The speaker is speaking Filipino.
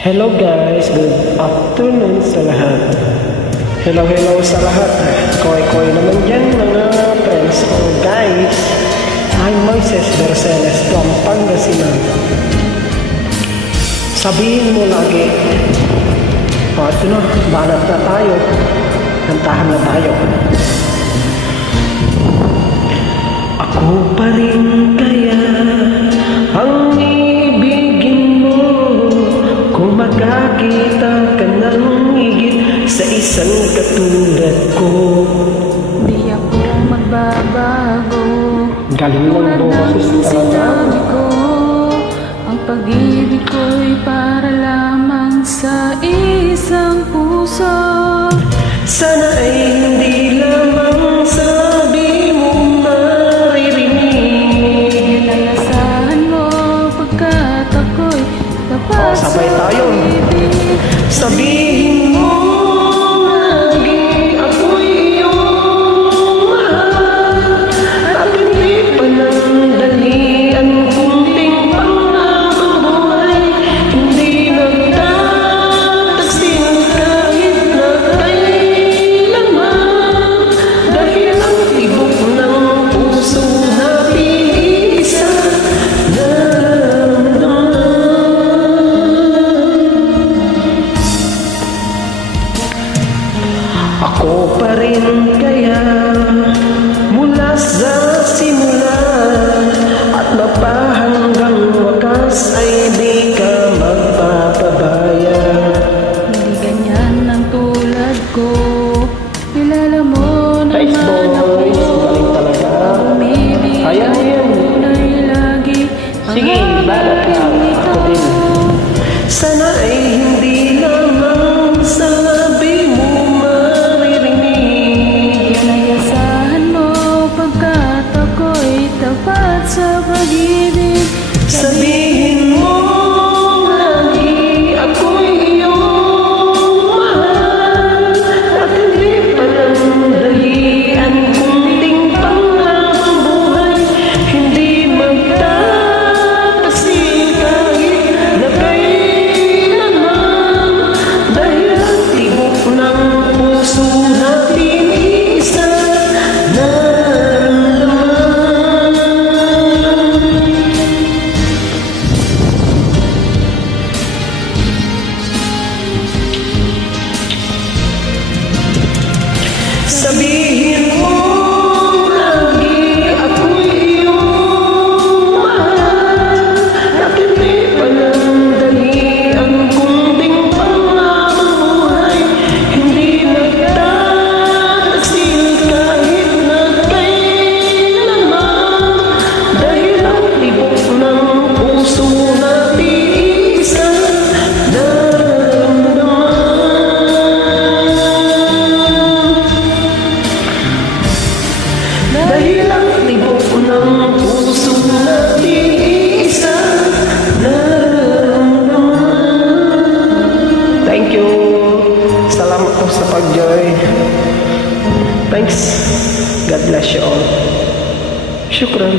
Hello guys, good afternoon sa lahat. Hello sa lahat. Koy naman dyan mga friends ko guys. I'm Moises Berceles from Pangasinan. Sabihin mo lagi, ito na, banat na tayo. Kantahan na tayo. Ako pa rin kaya ang ibigin mo kung makakita ka ng higit sa isang katulad ko. Di ako magbabago. Galing ng boses sinabi ko, ang pag-ibig ko'y para lamang sa isang puso. Sana ay hindi lamang sabi mo maririnig. Inayasahan mo pagkat ako'y tapat sabay tayo. Sabihin mo lagi ako'y iyong mahal, at hindi pa nang dalian kunting pangakong buhay. Hindi nagtataksil kahit na kailanman, dahil ang tibok ng puso natin isa nararamdaman. Ako pa rin kaya mula sa simula at mapahanggang wakas ay di ka magpapabaya. Hindi ganyan ang tulad ko. Kilala mo Nice naman ako. boys, galing talaga. Umibig Kaya mo yan. ay lagi ang Sige, balat na ako din. Sana ay hindi lamang sabi mo maririnig. Inayasahan mo pagkat ako'y tapat sa pag-ibig. Sabihin mo lagi ako'y iyong mahal, at hindi pa nang dalian kunting pangakong buhay. Hindi magtatasil kahit na kailanman, dahil ang tibok ng puso natin isa nararamdaman. Sabihin mo lagi ako'y iyong mahal, at hindi pa nang dalian kunting pangakong buhay. Hindi nagtataksil kahit na kailanman, dahil ang tibok ng puso natin isa nararamdaman. Dahil ang tibok ng puso natin isa nararamdaman. Thank you. Salamat po sa pag-join. Thanks. God bless you all. Shukran.